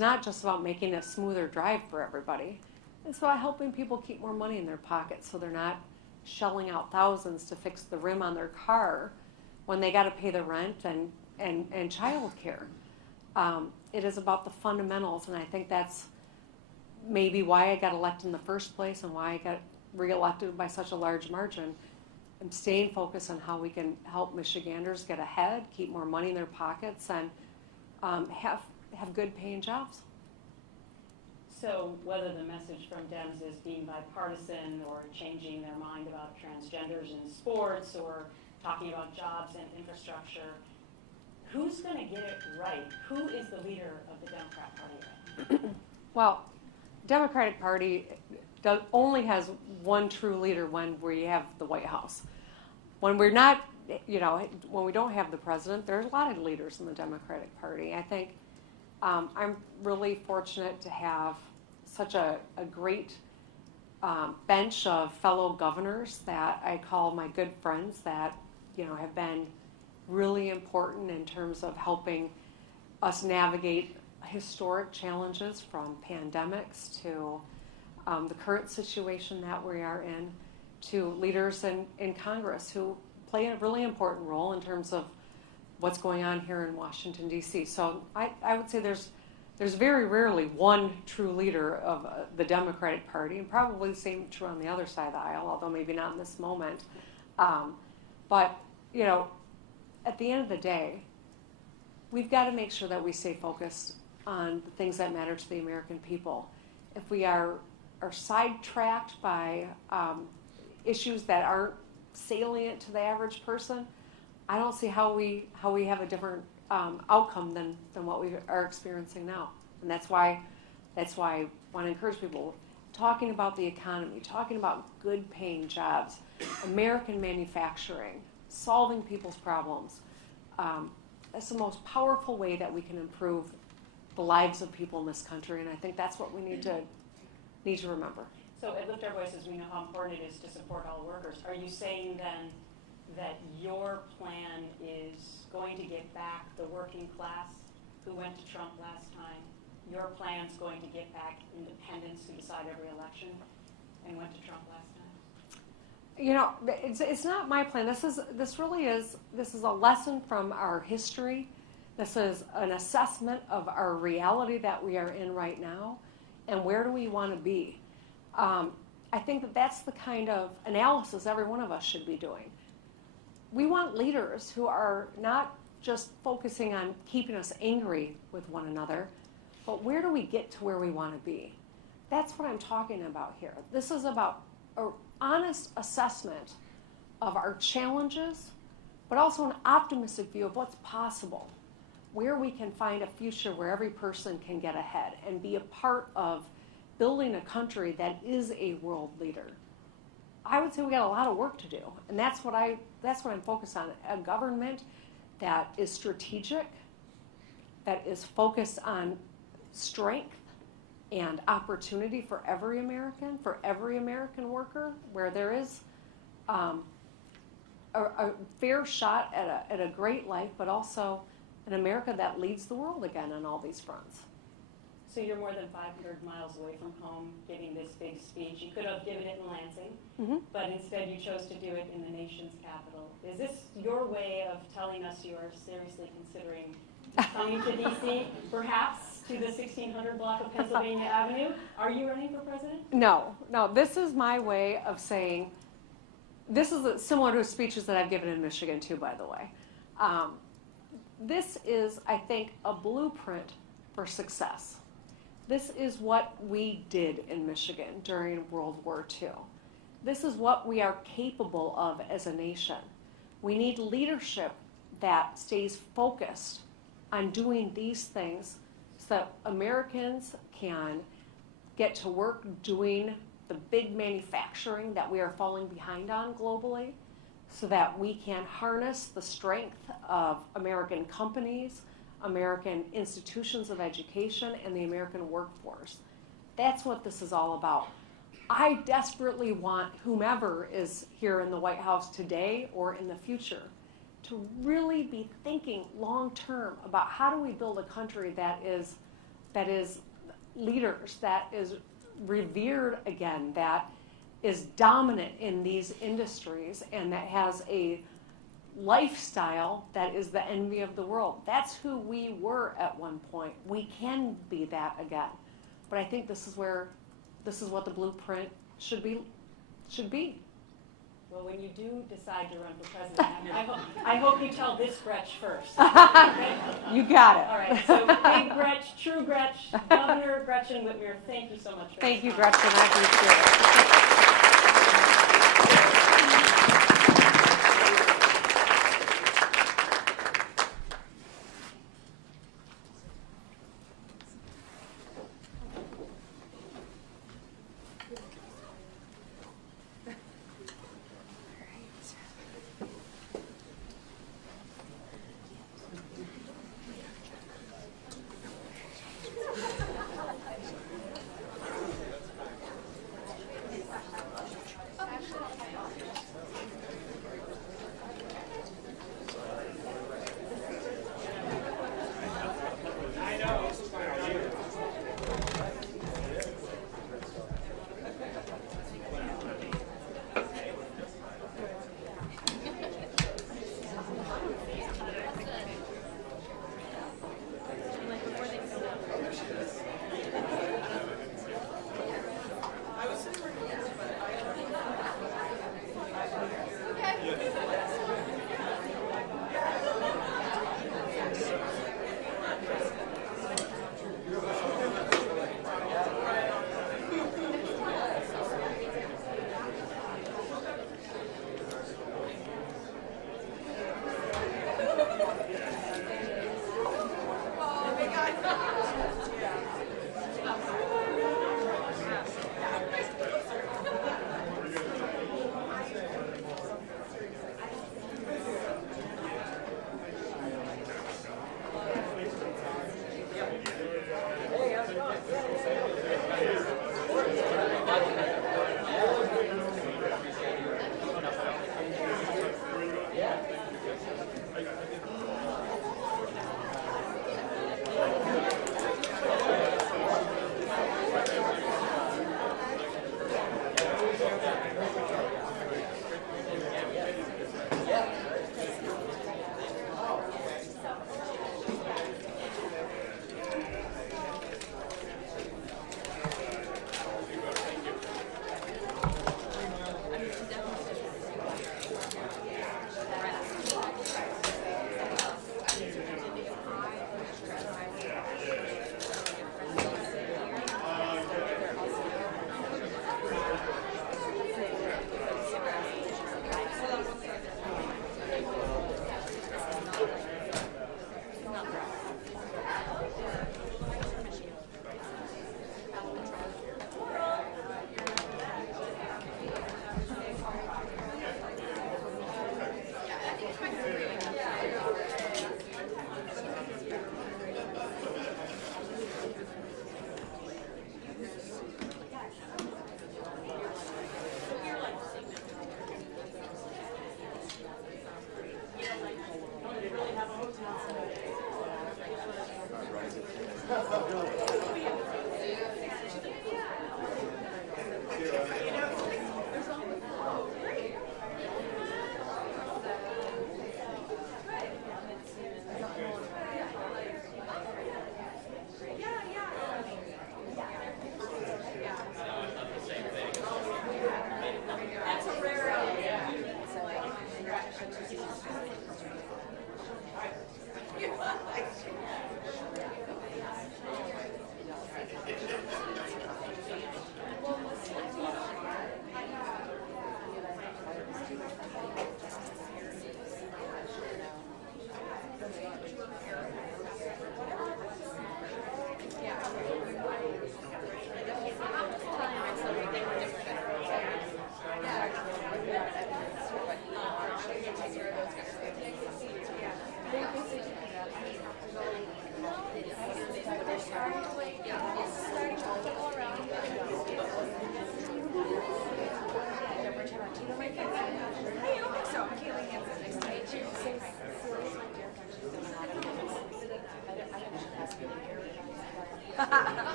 not just about making a smoother drive for everybody. It's about helping people keep more money in their pockets so they're not shelling out thousands to fix the rim on their car when they got to pay the rent and child care. It is about the fundamentals, and I think that's maybe why I got elected in the first place and why I got reelected by such a large margin. I'm staying focused on how we can help Michiganders get ahead, keep more money in their pockets, and have good paying jobs. So whether the message from Dems is being bipartisan or changing their mind about transgenders in sports or talking about jobs and infrastructure, who's going to get it right? Who is the leader of the Democrat Party right now? Well, Democratic Party only has one true leader when we have the White House. When we're not, when we don't have the president, there's a lot of leaders in the Democratic Party. I think I'm really fortunate to have such a great bench of fellow governors that I call my good friends that, have been really important in terms of helping us navigate historic challenges from pandemics to the current situation that we are in, to leaders in Congress who play a really important role in terms of what's going on here in Washington, D.C. So I would say there's very rarely one true leader of the Democratic Party, and probably the same true on the other side of the aisle, although maybe not in this moment. But, at the end of the day, we've got to make sure that we stay focused on the things that matter to the American people. If we are sidetracked by issues that aren't salient to the average person, I don't see how we have a different outcome than what we are experiencing now. And that's why I want to encourage people talking about the economy, talking about good paying jobs, American manufacturing, solving people's problems. That's the most powerful way that we can improve the lives of people in this country, and I think that's what we need to remember. So at Lift Our Voices, we know how important it is to support all workers. Are you saying then that your plan is going to get back the working class who went to Trump last time? Your plan's going to get back independents who decide every election and went to Trump last time? It's not my plan. This is a lesson from our history. This is an assessment of our reality that we are in right now, and where do we want to be. I think that's the kind of analysis every one of us should be doing. We want leaders who are not just focusing on keeping us angry with one another, but where do we get to where we want to be? That's what I'm talking about here. This is about an honest assessment of our challenges, but also an optimistic view of what's possible, where we can find a future where every person can get ahead and be a part of building a country that is a world leader. I would say we got a lot of work to do, and that's what I'm focused on. A government that is strategic, that is focused on strength, and opportunity for every American worker, where there is a fair shot at a great life, but also an America that leads the world again on all these fronts. So you're more than 500 miles away from home giving this big speech. You could have given it in Lansing, but instead you chose to do it in the nation's capital. Is this your way of telling us you are seriously considering coming to D.C., perhaps to the 1600 block of Pennsylvania Avenue? Are you running for president? No, this is my way of saying, this is similar to speeches that I've given in Michigan too, by the way. This is, I think, a blueprint for success. This is what we did in Michigan during World War II. This is what we are capable of as a nation. We need leadership that stays focused on doing these things so that Americans can get to work doing the big manufacturing that we are falling behind on globally, so that we can harness the strength of American companies, American institutions of education, and the American workforce. That's what this is all about. I desperately want whomever is here in the White House today or in the future to really be thinking long term about how do we build a country that is leaders, that is revered again, that is dominant in these industries, and that has a lifestyle that is the envy of the world. That's who we were at one point. We can be that again. But I think this is what the blueprint should be. Well, when you do decide to run for president, I hope you tell this Gretch first. You got it. All right, so big Gretch, true Gretch, Governor Gretchen Whitmer, thank you so much for Thank you, this time. Gretchen. I appreciate it.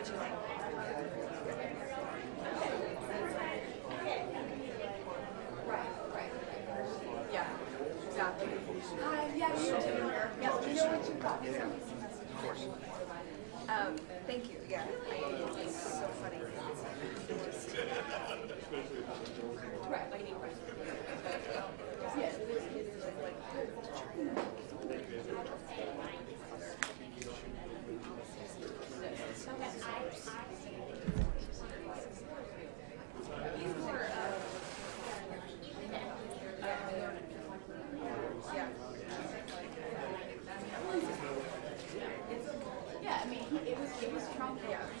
What do you think? Right. Yeah, exactly. Yeah, you too. Yeah, you know what you've got. Of course. Thank you. Yeah, it's so funny. Right. Yeah. Yeah, I mean, it was Trump. Yeah.